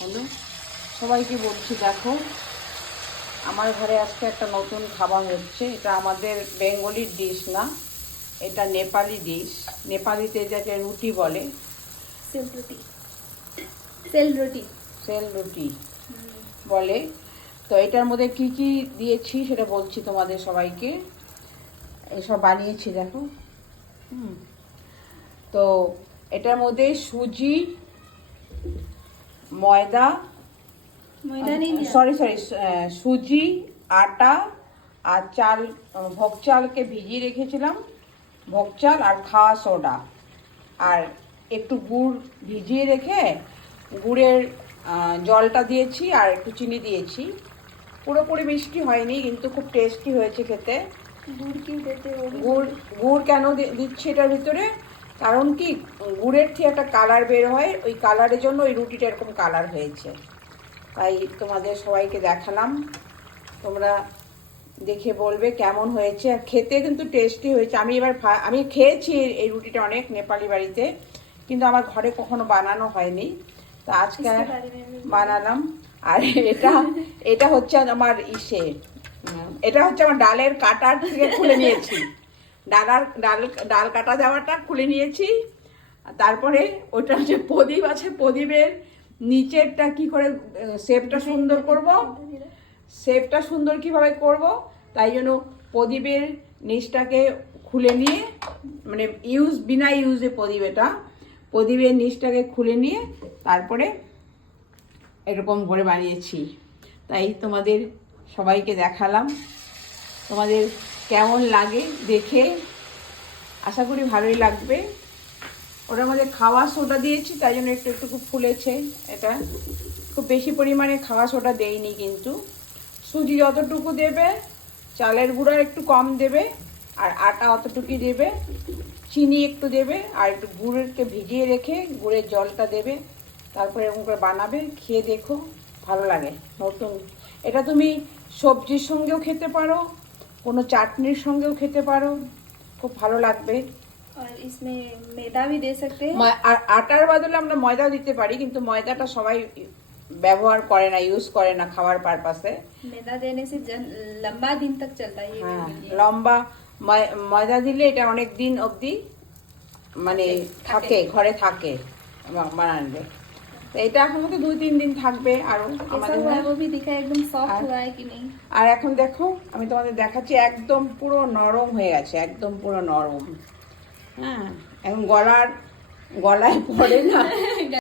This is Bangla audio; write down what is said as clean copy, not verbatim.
হ্যালো, সবাইকে বলছি দেখো আমার ঘরে আজকে একটা নতুন খাবার হচ্ছে। এটা আমাদের বেঙ্গলির ডিশ না, এটা নেপালি ডিশ। নেপালিতে যাকে রুটি বলে, সেল রুটি সেল রুটি সেল রুটি বলে। তো এটার মধ্যে কি কি দিয়েছি সেটা বলছি তোমাদের সবাইকে। এসব বানিয়েছি দেখো। তো এটার মধ্যে সুজি, ময়দা, ময়দা नहीं दिया। সরি সরি সুজি, আটা আর চাল, ভোগ চালকে ভিজিয়ে রেখেছিলাম, ভোগ চাল আর খাওয়া সোডা, আর একটু গুড় ভিজিয়ে রেখে গুড়ের জলটা দিয়েছি আর একটু চিনি দিয়েছি। পুরোপুরি মিষ্টি হয়নি কিন্তু খুব টেস্টি হয়েছে খেতে। गुड़ क्यों देते हो? গুড় গুড় কেন দিচ্ছি এটার ভিতরে, কারণ কি গুড়ের থেকে একটা কালার বের হয়, ওই কালারের জন্য ওই রুটিটা এরকম কালার হয়েছে। তাই তোমাদের সবাইকে দেখালাম, তোমরা দেখে বলবে কেমন হয়েছে। আর খেতে কিন্তু টেস্টি হয়েছে। আমি খেয়েছি এই রুটিটা অনেক নেপালি বাড়িতে, কিন্তু আমার ঘরে কখনো বানানো হয়নি, তো আজকে বানালাম। আর এটা এটা হচ্ছে আমার এটা হচ্ছে আমার ডালের কাটার থেকে খুলে নিয়েছি, ডাল কাটা যাওয়াটা খুলে নিয়েছি। তারপরে ওটা যে প্রদীপ আছে, প্রদীপের নিচেরটা কি করে শেপটা সুন্দর করব, শেপটা সুন্দর কিভাবে করব, তাই জন্য প্রদীপের নিচটাকে খুলে নিয়ে, মানে বিনা ইউজে প্রদীপ, এটা প্রদীপের নিচটাকে খুলে নিয়ে তারপরে এরকম করে বানিয়েছি। তাই তোমাদের সবাইকে দেখালাম, তোমাদের কেমন লাগে দেখে। আশা করি ভালোই লাগবে। ওটার মধ্যে খাওয়া সোডা দিয়েছি, তাই জন্য একটু একটু ফুলেছে। এটা খুব বেশি পরিমাণে খাওয়া সোডা দেইনি, কিন্তু সুজি যতটুকু দেবে, চালের গুঁড়া একটু কম দেবে, আর আটা অতটুকুই দেবে, চিনি একটু দেবে, আর একটু গুড়কে ভিজিয়ে রেখে গুড়ের জলটা দেবে। তারপরে এরকম করে বানাবে, খেয়ে দেখো, ভালো লাগে। নতুন এটা তুমি সবজির সঙ্গেও খেতে পারো, কোনো চাটনির সঙ্গেও খেতে পারো, খুব ভালো লাগবে। और इसमें मैदा भी दे सकते हैं। আর আটার বদলে আমরা ময়দা দিতে পারি, কিন্তু ময়দাটা সবাই ব্যবহার করে না, ইউজ করে না খাওয়ার পারপাসে। मैदा देने से लंबा दिन तक चलता है ये। হ্যাঁ, লম্বা ময়দা দিলে এটা অনেক দিন অবধি মানে থাকে, ঘরে থাকে বানালে। তো এটা এখন মতো 2-3 দিন থাকবে আরো कैसा আমাদের। हुआ है वो भी दिखा, एकदम सॉफ्ट हुआ है कि नहीं। আর এখন দেখো আমি তোমাদের দেখাচ্ছি, একদম পুরো নরম হয়ে গেছে, একদম পুরো নরম। হ্যাঁ, এখন গলায় পড়ে না,